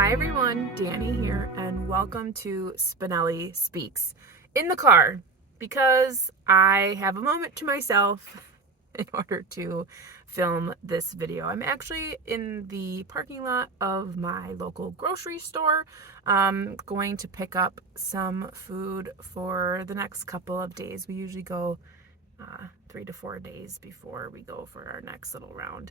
Hi everyone, Dani here, and welcome to Spenelli Speaks. In the car, because I have a moment to myself in order to film this video. I'm actually in the parking lot of my local grocery store, going to pick up some food for the next couple of days. We usually go 3 to 4 days before we go for our next little round.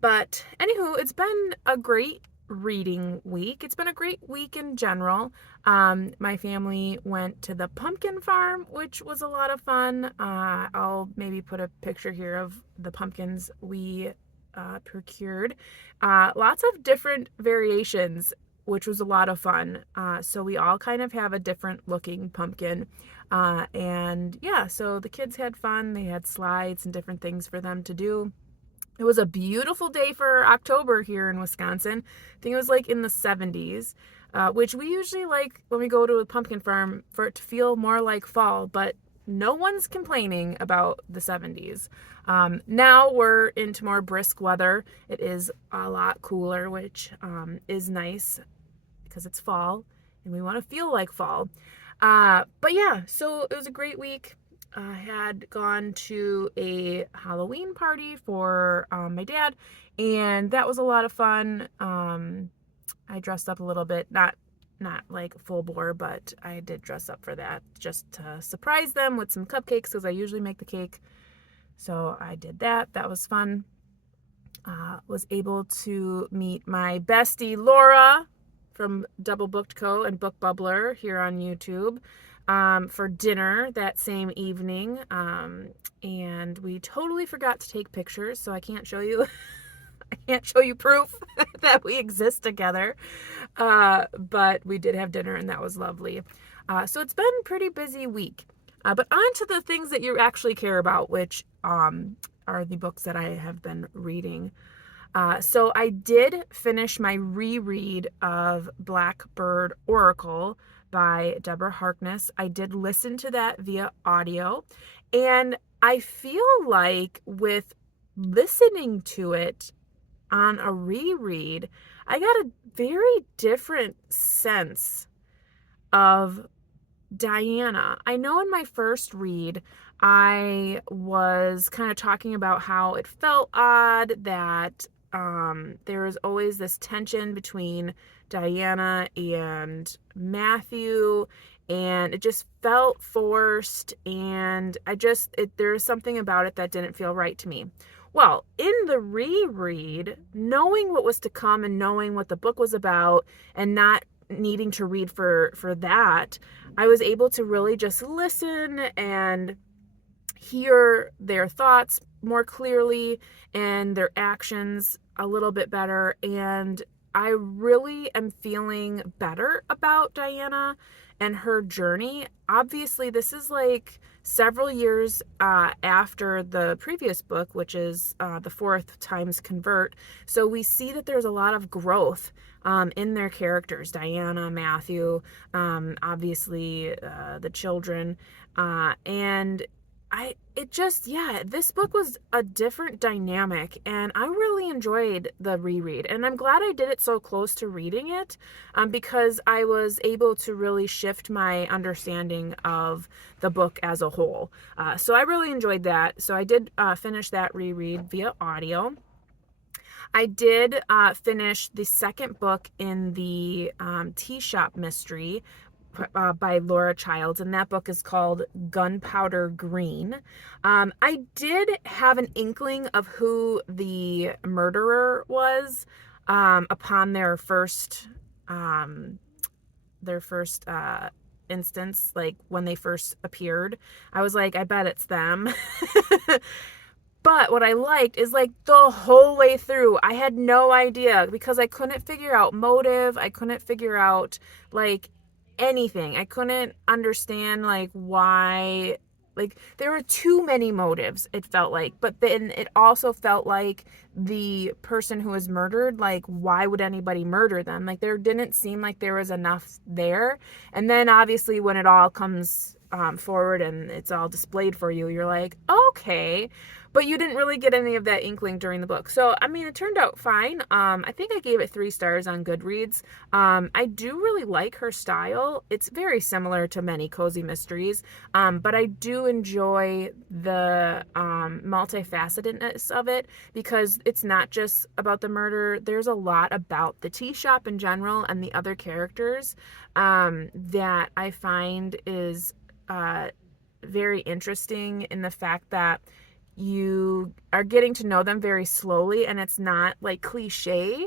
But anywho, it's been a great reading week. It's been a great week in general. My family went to the pumpkin farm, which was a lot of fun. I'll maybe put a picture here of the pumpkins we procured. Lots of different variations, which was a lot of fun. So we all kind of have a different looking pumpkin. And yeah, so the kids had fun. They had slides and different things for them to do. It was a beautiful day for October here in Wisconsin. I think it was like in the 70s, which we usually like when we go to a pumpkin farm for it to feel more like fall, but no one's complaining about the 70s. Now we're into more brisk weather. It is a lot cooler, which is nice because it's fall and we want to feel like fall. But yeah, so it was a great week. I had gone to a Halloween party for my dad, and that was a lot of fun. I dressed up a little bit, not like full bore, but I did dress up for that just to surprise them with some cupcakes because I usually make the cake. So I did that. That was fun. Was able to meet my bestie Laura from DoubleBookedCo and Book Bubbler here on YouTube. For dinner that same evening, and we totally forgot to take pictures, so I can't show you I can't show you proof that we exist together, but we did have dinner and that was lovely. So it's been a pretty busy week, but on to the things that you actually care about, which are the books that I have been reading. So I did finish my reread of Blackbird Oracle by Deborah Harkness. I did listen to that via audio, and I feel like with listening to it on a reread, I got a very different sense of Diana. I know in my first read, I was kind of talking about how it felt odd that there was always this tension between Diana and Matthew, and it just felt forced, and there was something about it that didn't feel right to me. Well, in the reread, knowing what was to come and knowing what the book was about and not needing to read for that, I was able to really just listen and hear their thoughts more clearly and their actions a little bit better, and I really am feeling better about Diana and her journey. Obviously, this is like several years after the previous book, which is The Fourth Times Convert. So we see that there's a lot of growth in their characters, Diana, Matthew, obviously the children, and this book was a different dynamic, and I really enjoyed the reread, and I'm glad I did it so close to reading it, because I was able to really shift my understanding of the book as a whole. So I really enjoyed that. So I did finish that reread via audio. I did finish the second book in the Tea Shop Mystery, by Laura Childs, and that book is called Gunpowder Green. I did have an inkling of who the murderer was upon their first instance, like when they first appeared. I was like, I bet it's them. But what I liked is like the whole way through, I had no idea because I couldn't figure out motive. I couldn't figure out like anything. I couldn't understand like why, like there were too many motives, it felt like, but then it also felt like the person who was murdered, like why would anybody murder them? Like there didn't seem like there was enough there. And then obviously when it all comes forward and it's all displayed for you, you're like, okay. But you didn't really get any of that inkling during the book. So, I mean, it turned out fine. I think I gave it 3 stars on Goodreads. I do really like her style. It's very similar to many cozy mysteries, but I do enjoy the multifacetedness of it because it's not just about the murder. There's a lot about the tea shop in general and the other characters that I find is very interesting in the fact that you are getting to know them very slowly and it's not like cliche,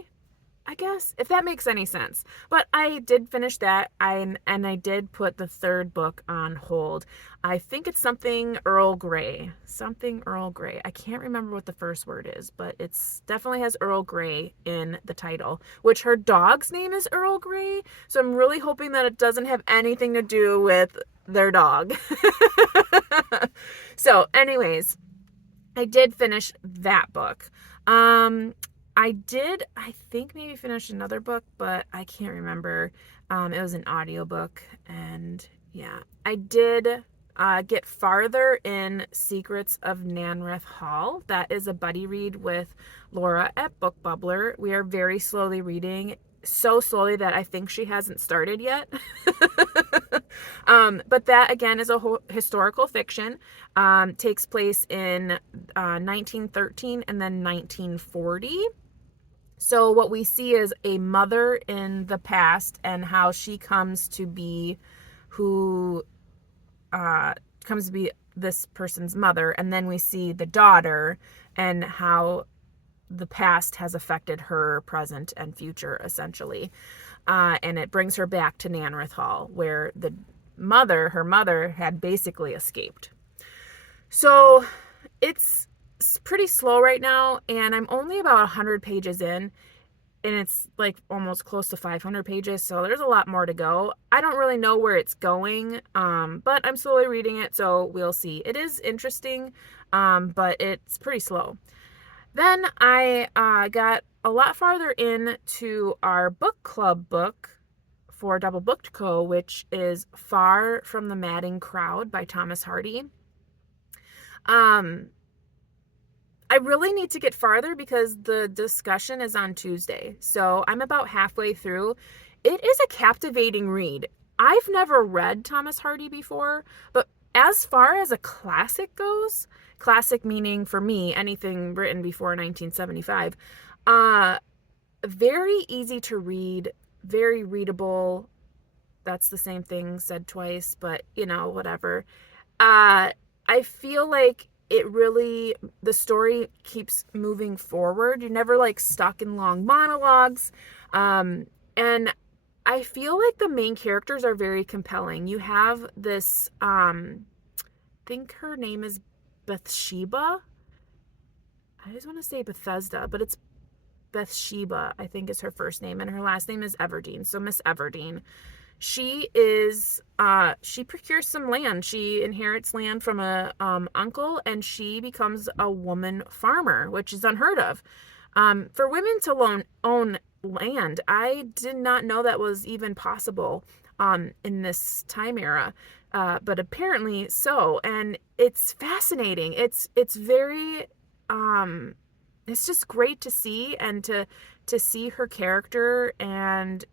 I guess, if that makes any sense. But I did finish that, and I did put the 3rd book on hold. I think it's something Earl Grey. Something Earl Grey. I can't remember what the first word is, but it's definitely has Earl Grey in the title, which her dog's name is Earl Grey. So I'm really hoping that it doesn't have anything to do with their dog. So anyways, I did finish that book. I think maybe finish another book, but I can't remember. It was an audiobook, and yeah. I did get farther in Secrets of Nanreath Hall. That is a buddy read with Laura at Book Bubbler. We are very slowly reading, so slowly that I think she hasn't started yet. But that, again, is a historical fiction. Takes place in 1913 and then 1940. So what we see is a mother in the past and how she comes to be this person's mother. And then we see the daughter and how the past has affected her present and future, essentially. And it brings her back to Nanreath Hall, where her mother had basically escaped. So it's pretty slow right now, and I'm only about 100 pages in, and it's like almost close to 500 pages, so there's a lot more to go. I don't really know where it's going, but I'm slowly reading it, so we'll see. It is interesting, but it's pretty slow. Then I got a lot farther into our book club book for DoubleBookedCo, which is Far from the Madding Crowd by Thomas Hardy. I really need to get farther because the discussion is on Tuesday. So I'm about halfway through. It is a captivating read. I've never read Thomas Hardy before, but as far as a classic goes, classic meaning for me, anything written before 1975, very easy to read, very readable. That's the same thing said twice, but whatever. I feel like the story keeps moving forward. You're never like stuck in long monologues. And I feel like the main characters are very compelling. You have this, I think her name is Bathsheba. I just want to say Bethesda, but it's Bathsheba, I think is her first name, and her last name is Everdeen. So Miss Everdeen. She procures some land. She inherits land from a uncle, and she becomes a woman farmer, which is unheard of. For women to own land, I did not know that was even possible in this time era, but apparently so. And it's fascinating. It's very it's just great to see, and to see her character, and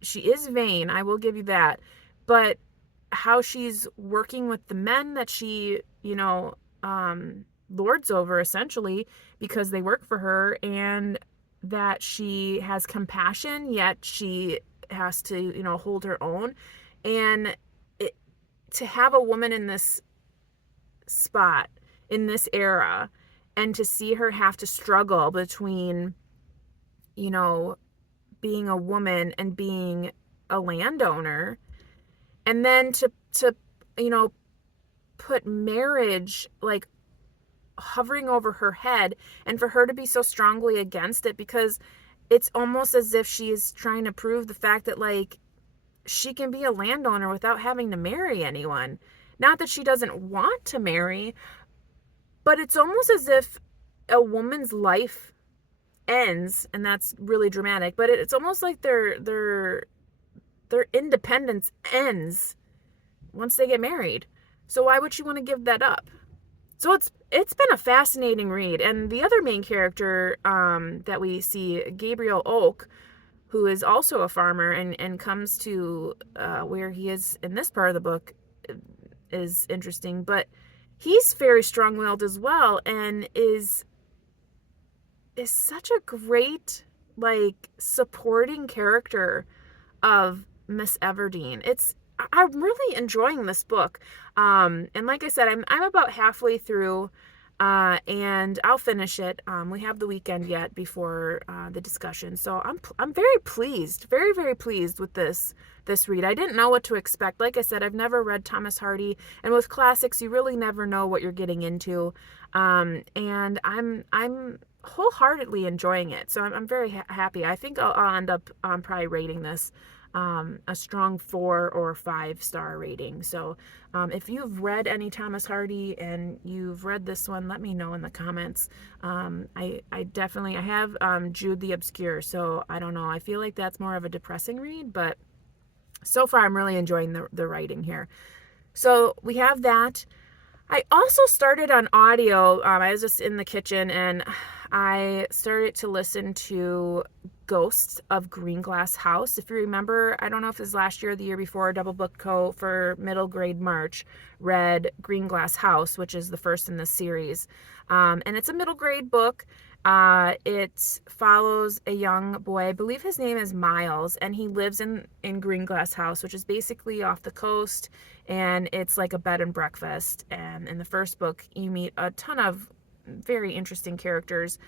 she is vain, I will give you that, but how she's working with the men that she, lords over, essentially, because they work for her, and that she has compassion, yet she has to, hold her own. And to have a woman in this spot, in this era, and to see her have to struggle between, being a woman and being a landowner, and then to put marriage like hovering over her head, and for her to be so strongly against it, because it's almost as if she's trying to prove the fact that like she can be a landowner without having to marry anyone. Not that she doesn't want to marry, but it's almost as if a woman's life ends, and that's really dramatic, but it's almost like their independence ends once they get married. So why would she want to give that up? So it's been a fascinating read. And the other main character that we see, Gabriel Oak, who is also a farmer and comes to where he is in this part of the book, is interesting. But he's very strong-willed as well, and is such a great, like, supporting character of Miss Everdeen. I'm really enjoying this book. And like I said, I'm about halfway through, and I'll finish it. We have the weekend yet before the discussion, so I'm very pleased, very, very pleased with this read. I didn't know what to expect. Like I said, I've never read Thomas Hardy, and with classics, you really never know what you're getting into. And I'm wholeheartedly enjoying it, so I'm very happy. I think I'll end up probably rating this a strong 4 or 5 star rating. So if you've read any Thomas Hardy and you've read this one, let me know in the comments. I have Jude the Obscure, so I don't know. I feel like that's more of a depressing read, but so far I'm really enjoying the writing here. So we have that. I also started on audio. I was just in the kitchen and I started to listen to Ghosts of Greenglass House. If you remember, I don't know if it was last year or the year before, DoubleBookedCo for middle grade March read Greenglass House, which is the first in this series. And it's a middle grade book. It follows a young boy, I believe his name is Miles, and he lives in Greenglass House, which is basically off the coast, and it's like a bed and breakfast. And in the first book, you meet a ton of very interesting characters,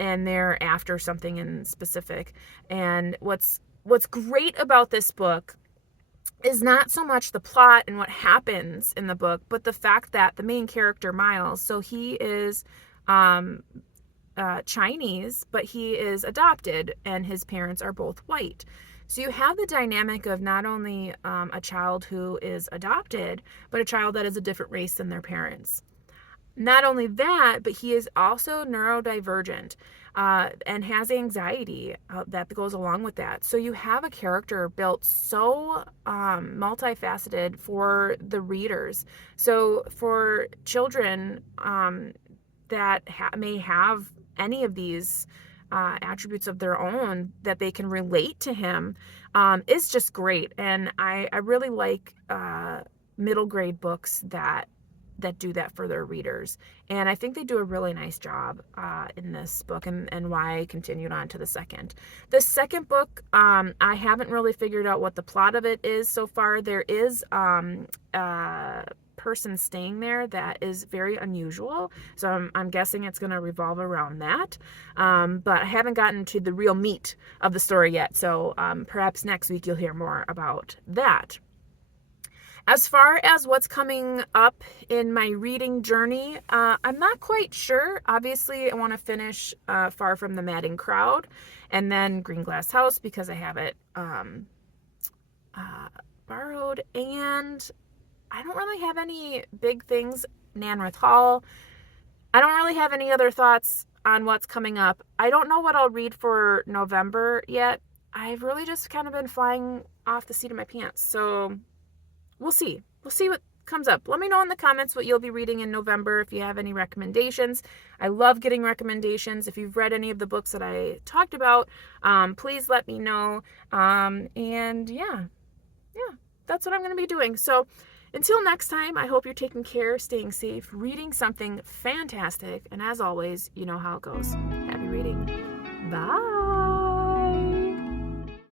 and they're after something in specific. And what's great about this book is not so much the plot and what happens in the book, but the fact that the main character, Miles, so he is Chinese, but he is adopted, and his parents are both white. So you have the dynamic of not only a child who is adopted, but a child that is a different race than their parents. Not only that, but he is also neurodivergent and has anxiety that goes along with that. So you have a character built so multifaceted for the readers. So for children that may have any of these attributes of their own, that they can relate to him, is just great. And I really like middle grade books that do that for their readers. And I think they do a really nice job in this book, and why I continued on to the second. The second book, I haven't really figured out what the plot of it is so far. There is a person staying there that is very unusual, so I'm guessing it's going to revolve around that, but I haven't gotten to the real meat of the story yet, so perhaps next week you'll hear more about that. As far as what's coming up in my reading journey, I'm not quite sure. Obviously, I want to finish Far from the Madding Crowd, and then Greenglass House because I have it borrowed, and I don't really have any big things. Nanreath Hall. I don't really have any other thoughts on what's coming up. I don't know what I'll read for November yet. I've really just kind of been flying off the seat of my pants, so we'll see. We'll see what comes up. Let me know in the comments what you'll be reading in November if you have any recommendations. I love getting recommendations. If you've read any of the books that I talked about, please let me know. And yeah, that's what I'm going to be doing. So until next time, I hope you're taking care, staying safe, reading something fantastic. And as always, you know how it goes. Happy reading.